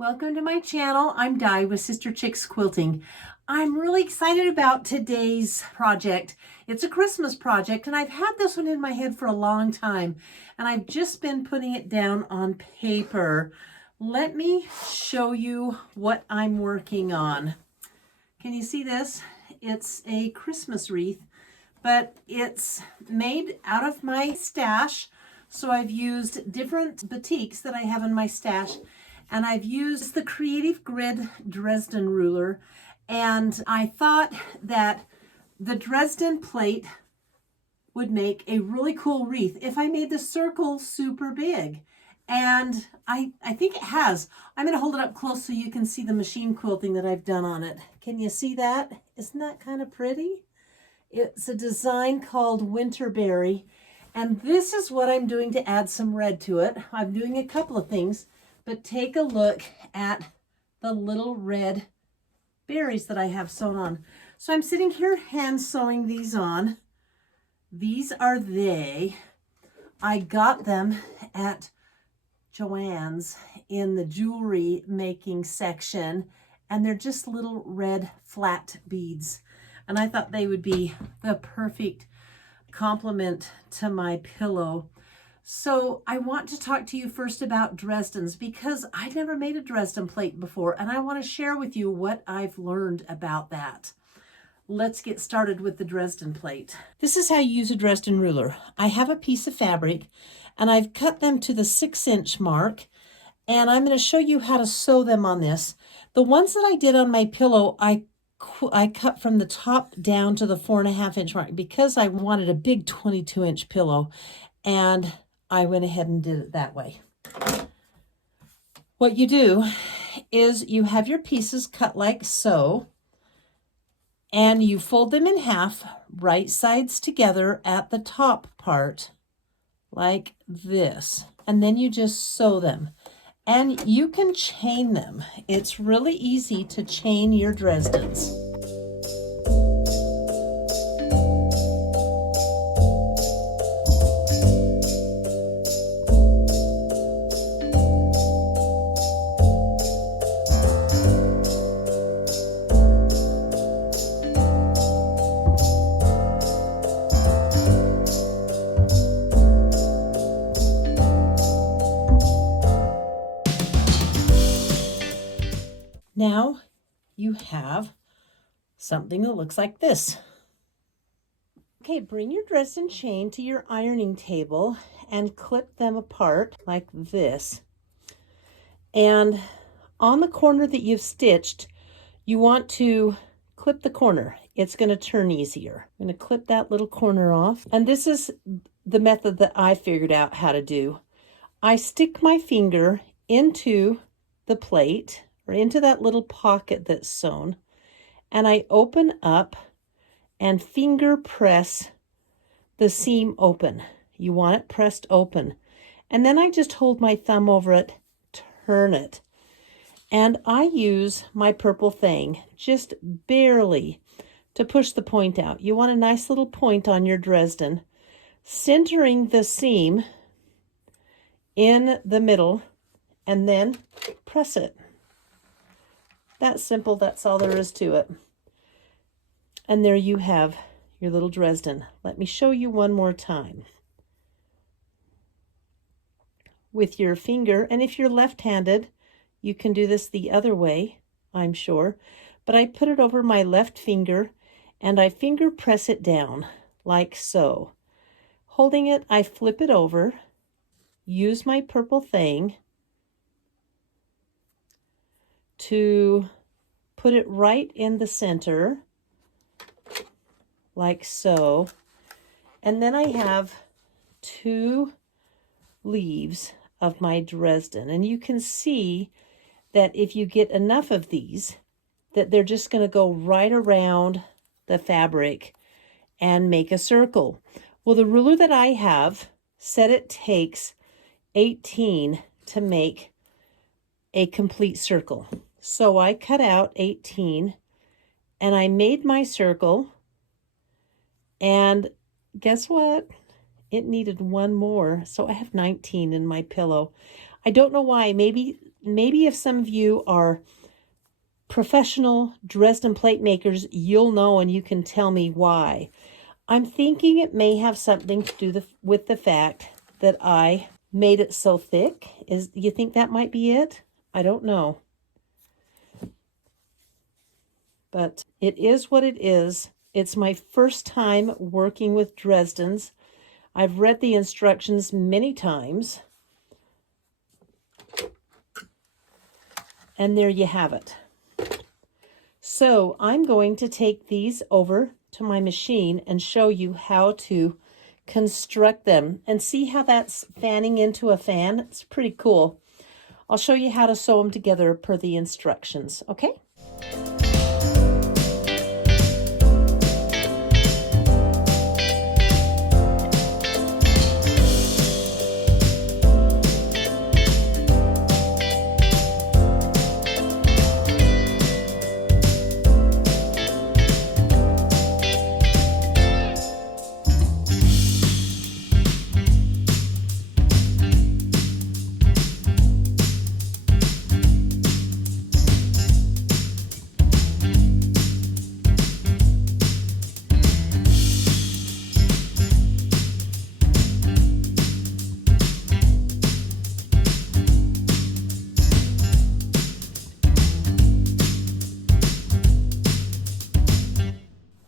Welcome to my channel. I'm Di with Sister Chicks Quilting. I'm really excited about today's project. It's a Christmas project and I've had this one in my head for a long time and I've just been putting it down on paper. Let me show you what I'm working on. Can you see this? It's a Christmas wreath, but it's made out of my stash. So I've used different batiks that I have in my stash. And I've used the Creative Grid Dresden ruler, and I thought that the Dresden plate would make a really cool wreath if I made the circle super big. And I think it has. I'm going to hold it up close so you can see the machine quilting that I've done on it. Can you see that? Isn't that kind of pretty? It's a design called Winterberry, and this is what I'm doing to add some red to it. I'm doing a couple of things. But take a look at the little red berries that I have sewn on. So I'm sitting here hand sewing these on. These are they. I got them at Joann's in the jewelry making section, and they're just little red flat beads. And I thought they would be the perfect complement to my pillow. So I want to talk to you first about Dresdens because I've never made a Dresden plate before and I want to share with you what I've learned about that. Let's get started with the Dresden plate. This is how you use a Dresden ruler. I have a piece of fabric and I've cut them to the 6-inch mark, and I'm going to show you how to sew them on this. The ones that I did on my pillow, I cut from the top down to the 4.5-inch mark because I wanted a big 22-inch pillow, and I went ahead and did it that way. What you do is you have your pieces cut like so, and you fold them in half, right sides together at the top part, like this. And then you just sew them. And you can chain them. It's really easy to chain your Dresdens. Now you have something that looks like this. Okay, bring your Dresden chain to your ironing table and clip them apart like this. And on the corner that you've stitched, you want to clip the corner. It's going to turn easier. I'm going to clip that little corner off. And this is the method that I figured out how to do. I stick my finger into the plate, or into that little pocket that's sewn, and I open up and finger press the seam open. You want it pressed open. And then I just hold my thumb over it, turn it. And I use my purple thing just barely to push the point out. You want a nice little point on your Dresden, centering the seam in the middle, and then press it. That's simple. That's all there is to it. And there you have your little Dresden. Let me show you one more time. With your finger, and if you're left-handed, you can do this the other way, I'm sure. But I put it over my left finger and I finger press it down like so. Holding it, I flip it over, use my purple thing to put it right in the center, like so. And then I have 2 leaves of my Dresden. And you can see that if you get enough of these, that they're just going to go right around the fabric and make a circle. Well, the ruler that I have said it takes 18 to make a complete circle. So I cut out 18 and I made my circle, and guess what? It needed one more, so I have 19 in my pillow. I don't know why. Maybe maybe if some of you are professional Dresden plate makers, you'll know and you can tell me why. I'm thinking it may have something to do with the fact that I made it so thick. You think that might be it? I don't know. But it is what it is. It's my first time working with Dresdens. I've read the instructions many times. And there you have it. So I'm going to take these over to my machine and show you how to construct them. And see how that's fanning into a fan? It's pretty cool. I'll show you how to sew them together per the instructions, okay?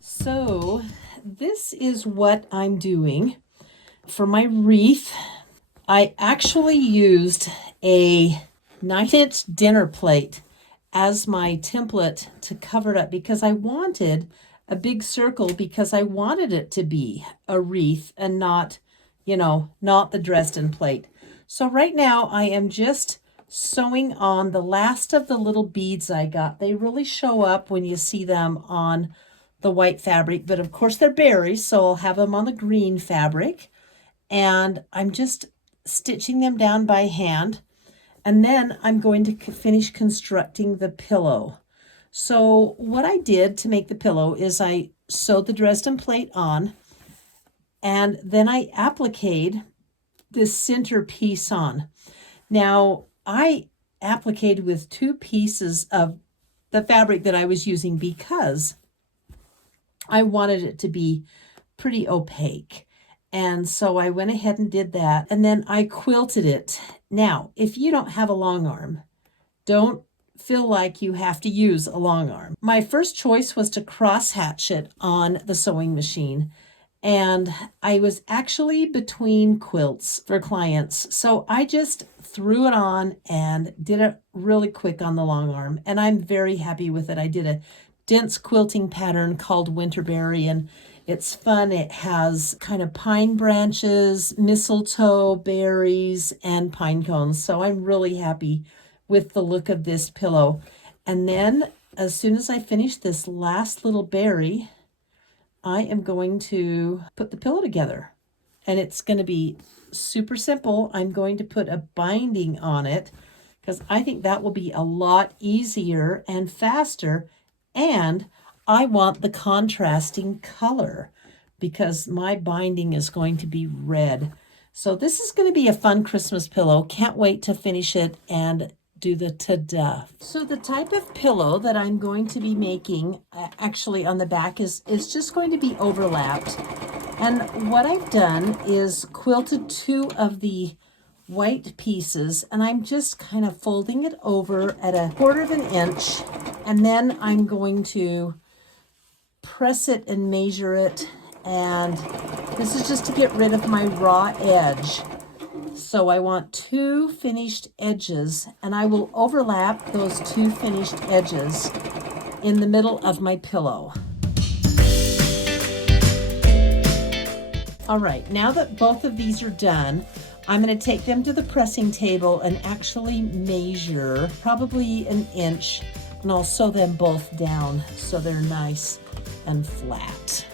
So this is what I'm doing for my wreath. I actually used a 9-inch dinner plate as my template to cover it up because I wanted a big circle, because I wanted it to be a wreath and not, not the Dresden plate. So right now I am just sewing on the last of the little beads I got. They really show up when you see them on the white fabric, but of course they're berries, so I'll have them on the green fabric. And I'm just stitching them down by hand. And then I'm going to finish constructing the pillow. So what I did to make the pillow is I sewed the Dresden plate on, and then I appliqued this center piece on. Now, I appliqued with 2 pieces of the fabric that I was using because I wanted it to be pretty opaque. And so I went ahead and did that. And then I quilted it. Now, if you don't have a long arm, don't feel like you have to use a long arm. My first choice was to cross hatch it on the sewing machine. And I was actually between quilts for clients. So I just threw it on and did it really quick on the long arm. And I'm very happy with it. I did a dense quilting pattern called Winterberry, and it's fun. It has kind of pine branches, mistletoe, berries, and pine cones. So I'm really happy with the look of this pillow. And then as soon as I finish this last little berry, I am going to put the pillow together. And it's going to be super simple. I'm going to put a binding on it because I think that will be a lot easier and faster. And I want the contrasting color because my binding is going to be red. So this is going to be a fun Christmas pillow. Can't wait to finish it and do the ta-da. So the type of pillow that I'm going to be making actually on the back is just going to be overlapped. And what I've done is quilted 2 of the white pieces, and I'm just kind of folding it over at 1/4 of an inch, and then I'm going to press it and measure it, and this is just to get rid of my raw edge. So I want 2 finished edges, and I will overlap those 2 finished edges in the middle of my pillow. All right, now that both of these are done, I'm going to take them to the pressing table and actually measure probably 1 inch, and I'll sew them both down so they're nice and flat.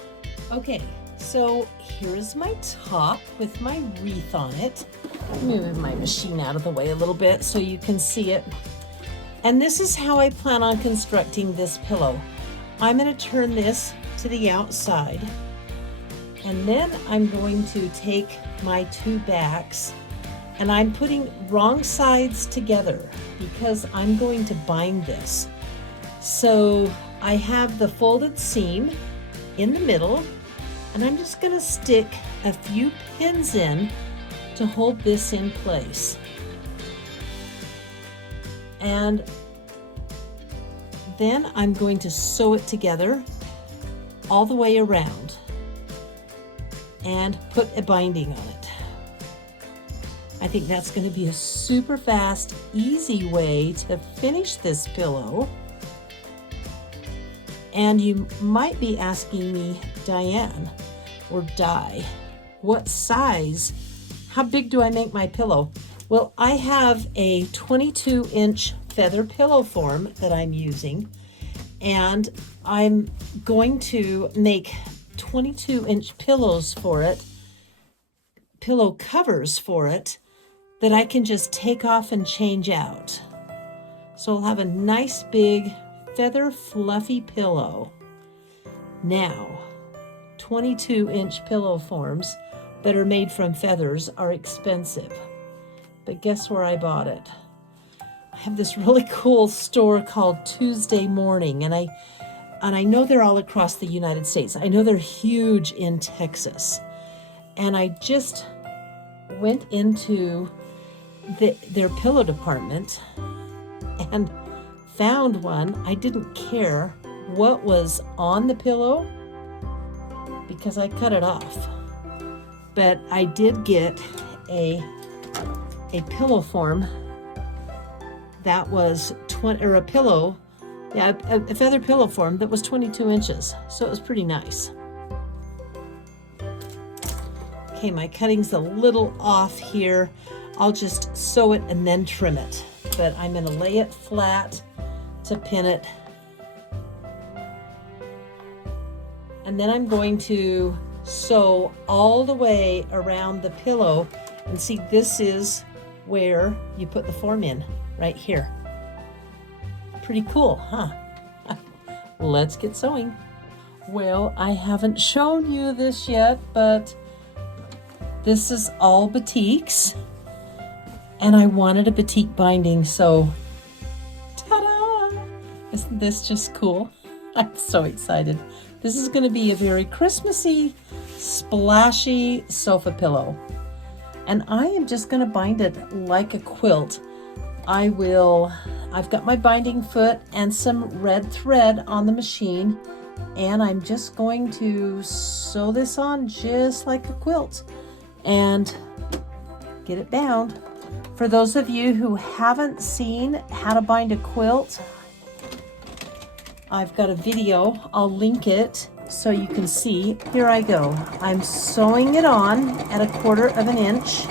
Okay, so here is my top with my wreath on it. Moving my machine out of the way a little bit so you can see it. And this is how I plan on constructing this pillow. I'm going to turn this to the outside, and then I'm going to take my 2 backs And I'm putting wrong sides together because I'm going to bind this. So I have the folded seam in the middle, and I'm just going to stick a few pins in to hold this in place. And then I'm going to sew it together all the way around and put a binding on it. I think that's going to be a super fast, easy way to finish this pillow. And you might be asking me, Diane or Di, what size, how big do I make my pillow? Well, I have a 22-inch feather pillow form that I'm using, and I'm going to make 22-inch pillows for it, pillow covers for it, that I can just take off and change out. So I'll have a nice big feather fluffy pillow. Now, 22-inch pillow forms that are made from feathers are expensive, but guess where I bought it? I have this really cool store called Tuesday Morning, and I know they're all across the United States. I know they're huge in Texas, and I just went into their pillow department and found one. I didn't care what was on the pillow because I cut it off, but I did get a pillow form that was a feather pillow form that was 22 inches, so it was pretty nice. Okay, my cutting's a little off here. I'll just sew it and then trim it, but I'm going to lay it flat to pin it. And then I'm going to sew all the way around the pillow, and see, this is where you put the form in, right here. Pretty cool, huh? Let's get sewing. Well, I haven't shown you this yet, but this is all batiks, and I wanted a batik binding, so ta-da! Isn't this just cool? I'm so excited. This is going to be a very Christmassy, splashy sofa pillow. And I am just going to bind it like a quilt. I've got my binding foot and some red thread on the machine, and I'm just going to sew this on just like a quilt and get it bound. For those of you who haven't seen how to bind a quilt, I've got a video. I'll link it so you can see. Here I go. I'm sewing it on at 1/4 of an inch.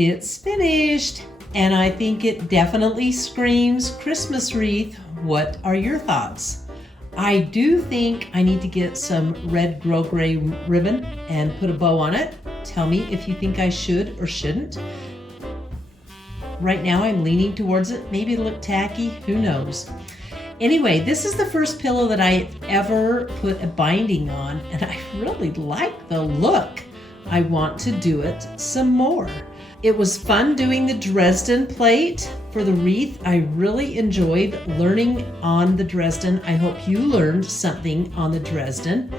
It's finished, and I think it definitely screams Christmas wreath. What are your thoughts? I do think I need to get some red gray ribbon and put a bow on it. Tell me if you think I should or shouldn't. Right now I'm leaning towards it. Maybe it'll look tacky, who knows. Anyway, this is the first pillow that I ever put a binding on, and I really like the look. I want to do it some more. It was fun doing the Dresden plate for the wreath. I really enjoyed learning on the Dresden. I hope you learned something on the Dresden.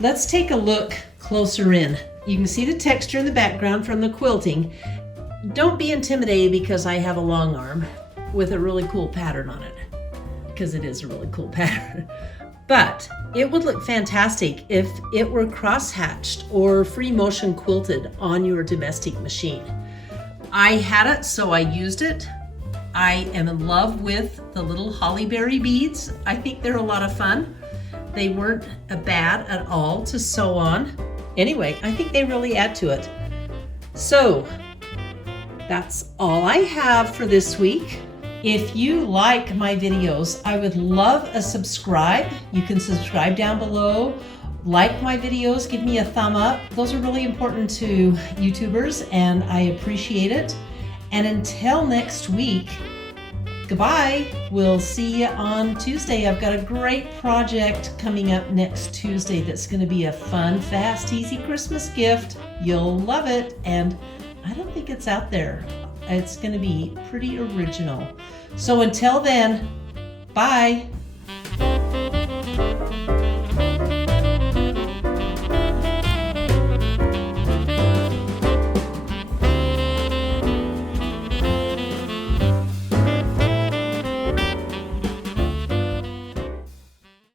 Let's take a look closer in. You can see the texture in the background from the quilting. Don't be intimidated because I have a long arm with a really cool pattern on it, because it is a really cool pattern. But it would look fantastic if it were cross-hatched or free motion quilted on your domestic machine. I had it, so I used it. I am in love with the little hollyberry beads. I think they're a lot of fun. They weren't bad at all to sew on. Anyway, I think they really add to it. So that's all I have for this week. If you like my videos, I would love a subscribe. You can subscribe down below, like my videos, give me a thumb up. Those are really important to YouTubers and I appreciate it. And until next week, goodbye. We'll see you on Tuesday. I've got a great project coming up next Tuesday that's going to be a fun, fast, easy Christmas gift. You'll love it. And I don't think it's out there. It's going to be pretty original. So until then, bye.